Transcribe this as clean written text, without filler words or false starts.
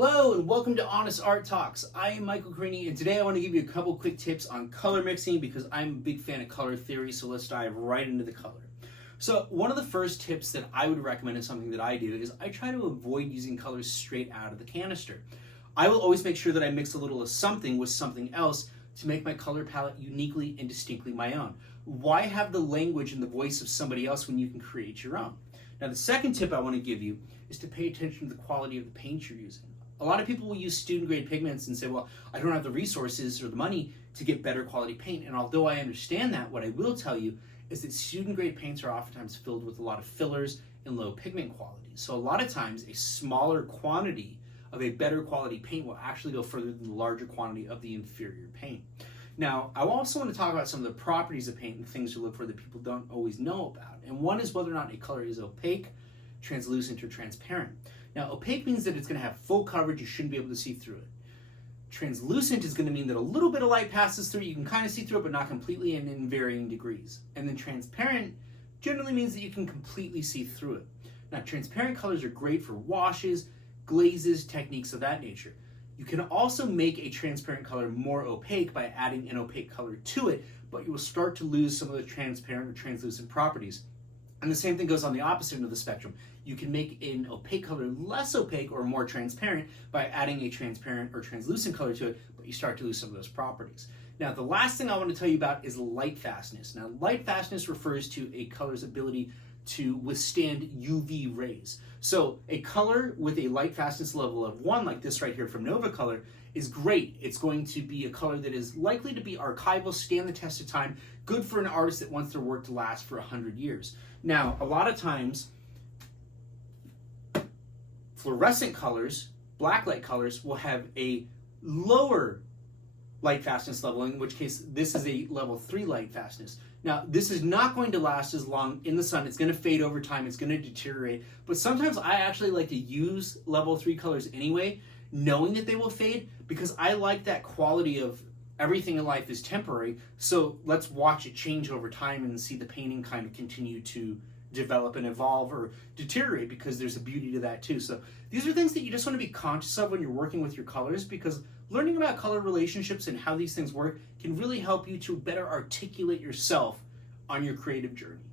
Hello and welcome to Honest Art Talks. I am Michael Carini and today I want to give you a couple quick tips on color mixing because I'm a big fan of color theory, so let's dive right into the color. So one of the first tips that I would recommend and something that I do is I try to avoid using colors straight out of the canister. I will always make sure that I mix a little of something with something else to make my color palette uniquely and distinctly my own. Why have the language and the voice of somebody else when you can create your own? Now the second tip I want to give you is to pay attention to the quality of the paint you're using. A lot of people will use student grade pigments and say, well, I don't have the resources or the money to get better quality paint. And although I understand that, what I will tell you is that student grade paints are oftentimes filled with a lot of fillers and low pigment quality. So a lot of times a smaller quantity of a better quality paint will actually go further than the larger quantity of the inferior paint. Now, I also want to talk about some of the properties of paint and things to look for that people don't always know about. And one is whether or not a color is opaque, translucent, or transparent. Now, opaque means that it's going to have full coverage, you shouldn't be able to see through it. Translucent is going to mean that a little bit of light passes through it, you can kind of see through it, but not completely and in varying degrees. And then transparent generally means that you can completely see through it. Now, transparent colors are great for washes, glazes, techniques of that nature. You can also make a transparent color more opaque by adding an opaque color to it, but you will start to lose some of the transparent or translucent properties. And the same thing goes on the opposite end of the spectrum. You can make an opaque color less opaque or more transparent by adding a transparent or translucent color to it, but you start to lose some of those properties. Now, the last thing I want to tell you about is light fastness. Now, light fastness refers to a color's ability to withstand UV rays. So a color with a light fastness level of 1, like this right here from Nova Color, is great. It's going to be a color that is likely to be archival, stand the test of time, good for an artist that wants their work to last for 100 years. Now, a lot of times, fluorescent colors, blacklight colors, will have a lower light fastness level, in which case this is a level 3 light fastness. Now, this is not going to last as long in the sun. It's going to fade over time. It's going to deteriorate. But sometimes I actually like to use level 3 colors anyway, knowing that they will fade, because I like that quality of everything in life is temporary. So let's watch it change over time and see the painting kind of continue to develop and evolve or deteriorate, because there's a beauty to that too. So these are things that you just want to be conscious of when you're working with your colors, because learning about color relationships and how these things work can really help you to better articulate yourself on your creative journey.